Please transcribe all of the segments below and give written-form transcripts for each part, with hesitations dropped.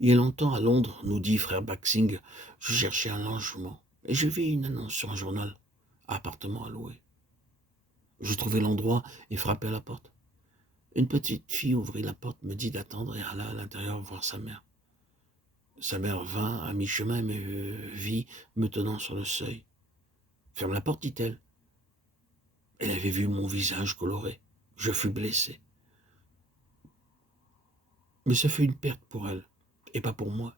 Il y a longtemps, à Londres, nous dit frère Baxing, je cherchais un logement et je vis une annonce sur un journal. Appartement à louer. Je trouvai l'endroit et frappai à la porte. Une petite fille ouvrit la porte, me dit d'attendre et alla à l'intérieur voir sa mère. Sa mère vint à mi-chemin et me vit me tenant sur le seuil. Ferme la porte, dit-elle. Elle avait vu mon visage coloré. Je fus blessé. Mais ce fut une perte pour elle, et pas pour moi.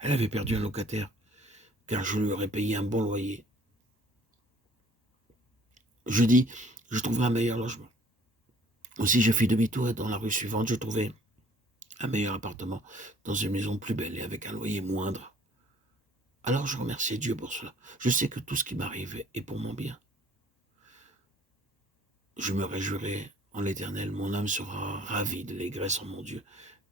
Elle avait perdu un locataire, car je lui aurais payé un bon loyer. Je dis, je trouverai un meilleur logement. Aussi, je fis demi-tour et dans la rue suivante, je trouvai un meilleur appartement, dans une maison plus belle et avec un loyer moindre. Alors je remerciai Dieu pour cela. Je sais que tout ce qui m'arrive est pour mon bien. Je me réjouirai en l'Éternel, mon âme sera ravie de l'allégresse en mon Dieu,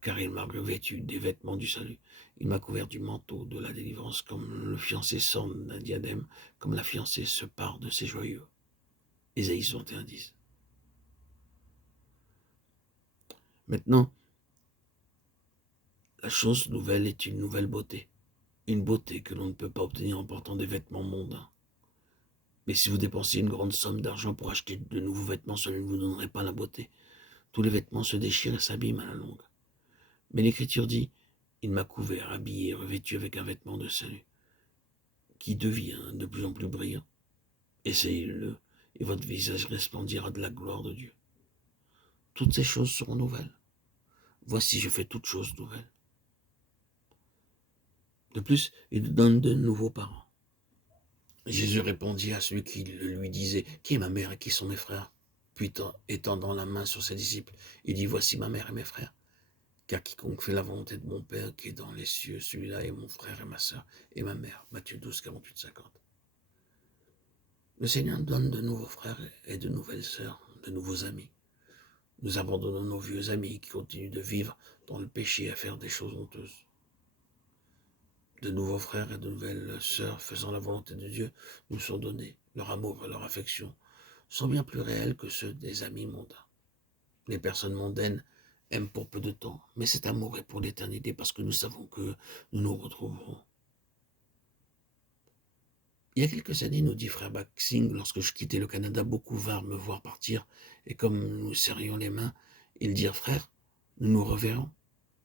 car il m'a revêtu des vêtements du salut. Il m'a couvert du manteau de la délivrance, comme le fiancé s'orne d'un diadème, comme la fiancée se pare de ses joyaux. Ésaïe 61:10. Maintenant, la chose nouvelle est une nouvelle beauté. Une beauté que l'on ne peut pas obtenir en portant des vêtements mondains. Mais si vous dépensiez une grande somme d'argent pour acheter de nouveaux vêtements, cela ne vous donnerait pas la beauté. Tous les vêtements se déchirent et s'abîment à la longue. Mais l'Écriture dit, il m'a couvert, habillé, revêtu avec un vêtement de salut, qui devient de plus en plus brillant. Essayez-le, et votre visage resplendira de la gloire de Dieu. Toutes ces choses seront nouvelles. Voici, je fais toutes choses nouvelles. De plus, il donne de nouveaux parents. Jésus répondit à celui qui le lui disait, qui est ma mère et qui sont mes frères? Puis étendant la main sur ses disciples, il dit, voici ma mère et mes frères. Car quiconque fait la volonté de mon Père qui est dans les cieux, celui-là est mon frère et ma sœur et ma mère. Matthieu 12, 48, 50. Le Seigneur donne de nouveaux frères et de nouvelles sœurs, de nouveaux amis. Nous abandonnons nos vieux amis qui continuent de vivre dans le péché et à faire des choses honteuses. De nouveaux frères et de nouvelles sœurs faisant la volonté de Dieu nous sont donnés. Leur amour et leur affection sont bien plus réels que ceux des amis mondains. Les personnes mondaines aiment pour peu de temps, mais cet amour est pour l'éternité parce que nous savons que nous nous retrouverons. Il y a quelques années, nous dit frère Baxing, lorsque je quittais le Canada, beaucoup vinrent me voir partir, et comme nous serrions les mains, ils dirent, frère, nous nous reverrons.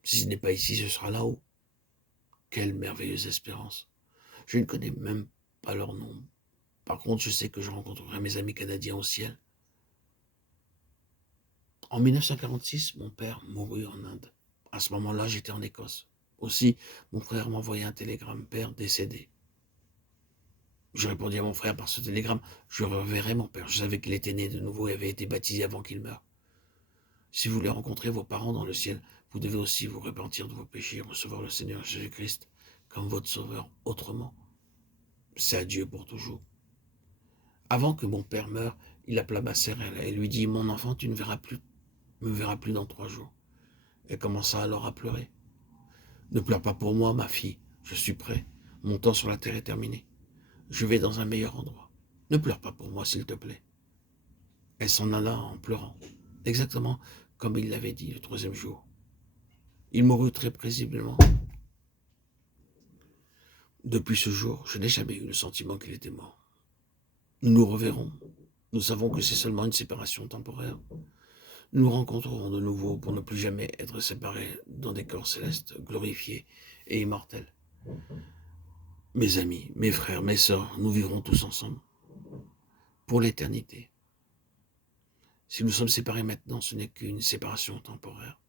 Si ce n'est pas ici, ce sera là-haut. Quelle merveilleuse espérance. Je ne connais même pas leur nom. Par contre, je sais que je rencontrerai mes amis canadiens au ciel. En 1946, mon père mourut en Inde. À ce moment-là, j'étais en Écosse. Aussi, mon frère m'envoyait un télégramme, père décédé. Je répondis à mon frère par ce télégramme, je reverrai mon père. Je savais qu'il était né de nouveau et avait été baptisé avant qu'il meure. Si vous voulez rencontrer vos parents dans le ciel, vous devez aussi vous repentir de vos péchés et recevoir le Seigneur Jésus-Christ comme votre sauveur. Autrement, c'est adieu pour toujours. Avant que mon père meure, il appela ma sœur et lui dit, mon enfant, tu ne me verras plus dans 3 jours. Elle commença alors à pleurer. Ne pleure pas pour moi, ma fille, je suis prêt. Mon temps sur la terre est terminé. Je vais dans un meilleur endroit. Ne pleure pas pour moi, s'il te plaît. Elle s'en alla en pleurant, exactement comme il l'avait dit le 3e jour. Il mourut très paisiblement. Depuis ce jour, je n'ai jamais eu le sentiment qu'il était mort. Nous nous reverrons. Nous savons que c'est seulement une séparation temporaire. Nous nous rencontrerons de nouveau pour ne plus jamais être séparés dans des corps célestes, glorifiés et immortels. Mes amis, mes frères, mes sœurs, nous vivrons tous ensemble pour l'éternité. Si nous sommes séparés maintenant, ce n'est qu'une séparation temporaire.